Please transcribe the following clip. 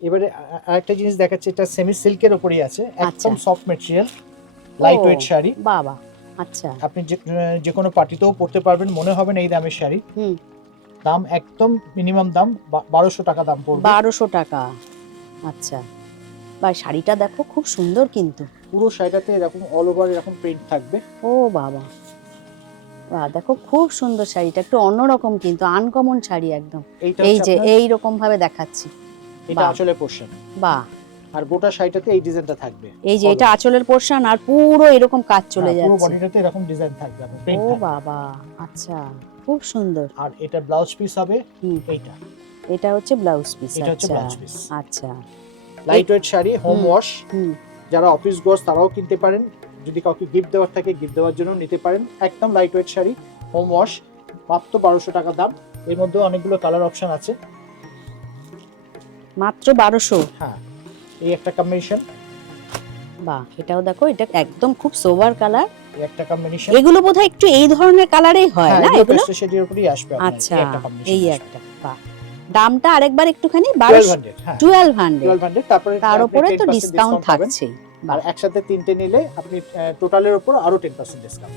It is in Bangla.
এবারে আরেকটা জিনিস দেখাচ্ছে, এটা সেমি সিল্কের উপরেই আছে, একদম আচ্ছা। Soft material, light weight sari. বাবা, আচ্ছা। আপনি যে কোনো পার্টিতেও পরতে পারবেন, মনে হবে না এই দামের শাড়ি। হুম। দাম একদম মিনিমাম দাম 1200 টাকা দাম পড়বে। 1200 টাকা, আচ্ছা। বা শাড়িটা দেখো খুব সুন্দর কিন্তু। পুরো শাড়িটাতে এরকম অল ওভার এরকম প্রিন্ট থাকবে। ও বাবা, বাহ, দেখো খুব সুন্দর শাড়িটা, একটু অন্যরকম কিন্তু, আনকমন শাড়ি একদম। এইটা এই হচ্ছে যে আপনার, এই রকম ভাবে দেখাচ্ছি। এটা বাহ। আঁচলের পোরশন, বাহ, আর গোটা শাড়িটাতে এই ডিজাইনটা থাকবে। এই যে all এটা over। আঁচলের পোর্শন আর পুরো এরকম কাজ চলে হ্যাঁ, পুরো যাচ্ছে। বডিটাতে এরকম ডিজাইন থাকবে, আপনার ও প্রিন্ট থাকবে। বাবা, আচ্ছা, খুব সুন্দর। আর এটা ব্লাউজ পিস হবে হুম, এইটা। এটা হচ্ছে ব্লাউজ পিস। এটা হচ্ছে আচ্ছা ব্লাউজ পিস। আচ্ছা। লাইট ওয়েট শাড়ি, হোম হুম, ওয়াশ। হুম। যারা অফিস গোস তারাও কিনতে পারেন, যদি কাউকে গিফট দেওয়ার থাকে গিফট দেওয়ার জন্য নিতে পারেন। একদম light weight sari, home wash, মাত্র 1200 টাকা দাম। এর মধ্যে অনেকগুলো কালার অপশন আছে। মাত্র 1200। হ্যাঁ, এই একটা কম্বিনেশন, বাহ, এটাও দেখো, এটা একদম খুব সোবার কালার। এই একটা কম্বিনেশন। এগুলো বোধহয় একটু এই ধরনের কালারেই হয় হ্যাঁ, না এগুলো এগুলো? পেস্টেল শেডের উপরই আসবে আপনার। আচ্ছা, এই একটা কম্বিনেশন, এই একটা। বাহ, দামটা আরেকবার একটুখানি 1200। হ্যাঁ, 1200। 1200। তারপরে তার আপনি উপরে তো 10% ডিসকাউন্ট পাবেন। থাকছেই। আর একসাথে তিনটে নিলে আপনি টোটালের উপর আরো 10% ডিসকাউন্ট।